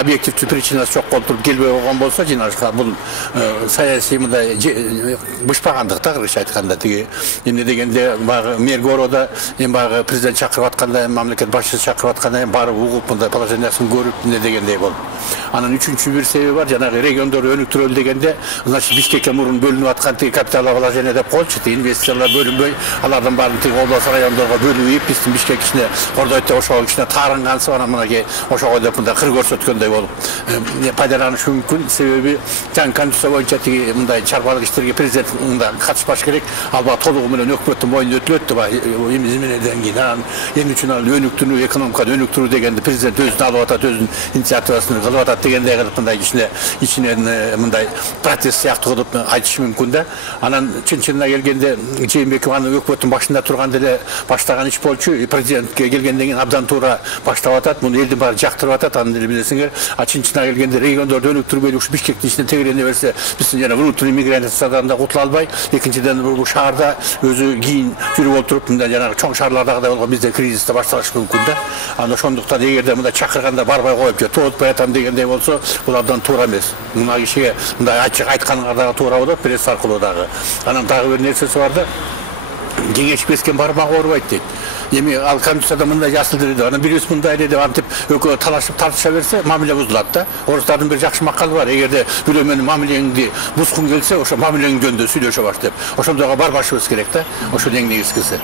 объективдүү причинасы жок болуп туруп келбей койгон болсо жыйналышка бул саясий мындай бышпагандык да, кыргызча айтканда. Тиги эмне дегенде баягы мэр Города эми баягы президент чакырып атканда, мамлекет башчысы чакырып атканда эми барып угуп мындай положениясын көрүп эмне дегендей болуп. Анан үчүнчү бир себеби бар, жанагы региондор өнүктүрөлү дегенде, значит Бишкекке мурун бөлүнүп аткан тиги капиталдык вложение деп коелучу, тиги инвестициялар бөлүнбөй, алардын баарын тиги область райондорго бөлүп, биздин Бишкек ичине Ордойто ошого кичине таарынгансып, анан мынакей ошого деп мындай кыр көрсөткөндөй болуп пайдаланышы мүмкүн. Себеби жаңы конституция боюнча тиги мындай чарбалык иштерге президент мындай катышпаш керек, албак толугу менен өкмөттүн мойнуна өтүлөт деп эмнеден кийин анан эми үчүн ал өнүктүрүү, экономиканы өнүктүрүү дегенди президент өзү алып атат, өзүнүн инициативасын кылып атат дегендей кылып мындай ичинен мындай протест сыяктуу кылып айтышы мүмкүн да. Анан чын-чынына келгенде Жээнбеков анын өкмөттүн башында турганда эле баштаган иш болчу, президентке келгенден кийин абдан туура баштап атат, муну элдин баары жактырып атат, аны деле билесиңер. Чын-чынына келгенде региондорду өнүктүрбөйлүк ушу Бишкектин ичине тегерене берсе, биздин жана внутренний миграциядан да кутула албай, экинчиден бул шаарда өзү кийин жүрүп отуруп мындай жанагы чоң шаарлардагыдай болгон бизде кризисте башталышы мүмкүн да. Анан ошондуктан эгерде мындай чакырганда барбай коюп же тоотпай атам дегендей болсо, бул абдан туура эмес. Мына кишиге мындай ачык айтканыңар дагы туура болот, пресс аркылуу дагы. Анан дагы бир нерсеси бар да, кеңеш бескен бармак оорубайт дейт. Эми ал конституцияда мындай жазылды деп, анан бирөөсү мындай деп антип экөө талашып тартыша берсе, мамиле бузулат да. Орустардын бир жакшы макалы бар, эгерде бирөө менен мамилеңди бузгуң келсе, ошо мамилең жөнүндө сүйлөшө баш деп. Ошондойго барбашыбыз керек да, ошол эң негизгиси.